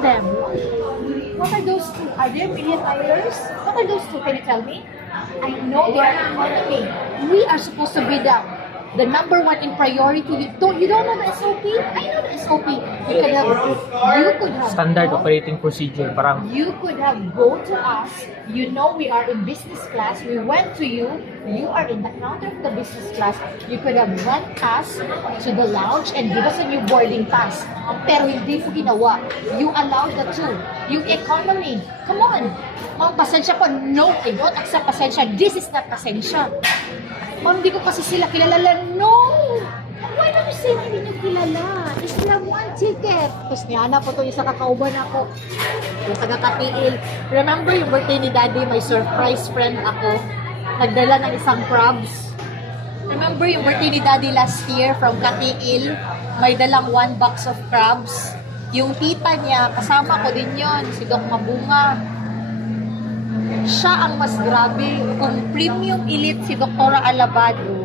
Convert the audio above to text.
them. What are those two? Are they really tires? What are those two? Can you tell me? I know they are economy. We are supposed to be the number one in priority. You don't know the SOP? I know the SOP. You could have Standard operating procedure, parang you could have go to us. You know we are in business class. We went to you. You are in the counter of the business class. You could have went us to the lounge and give us a new boarding pass. Pero hindi po ginawa. You allowed the two. Yung economy. Come on. Ma'am, pasensya po. No, I don't accept pasensya. This is not pasensya. Ma'am, hindi ko kasi sila kilala. No! Why don't you say na hindi nyo kilala? Islam one ticket. Tapos niya po to isa kakauban ako. Yung taga-Katiil. Remember yung birthday ni Daddy, may surprise friend ako. Nagdala ng isang crabs. Remember yung birthday ni Daddy last year from Katiil? May dalang 1 box of crabs. Yung tita niya, kasama ko din yon, si Doc Mabunga. Siya ang mas grabe. Kung premium elite si Dr. Alabado,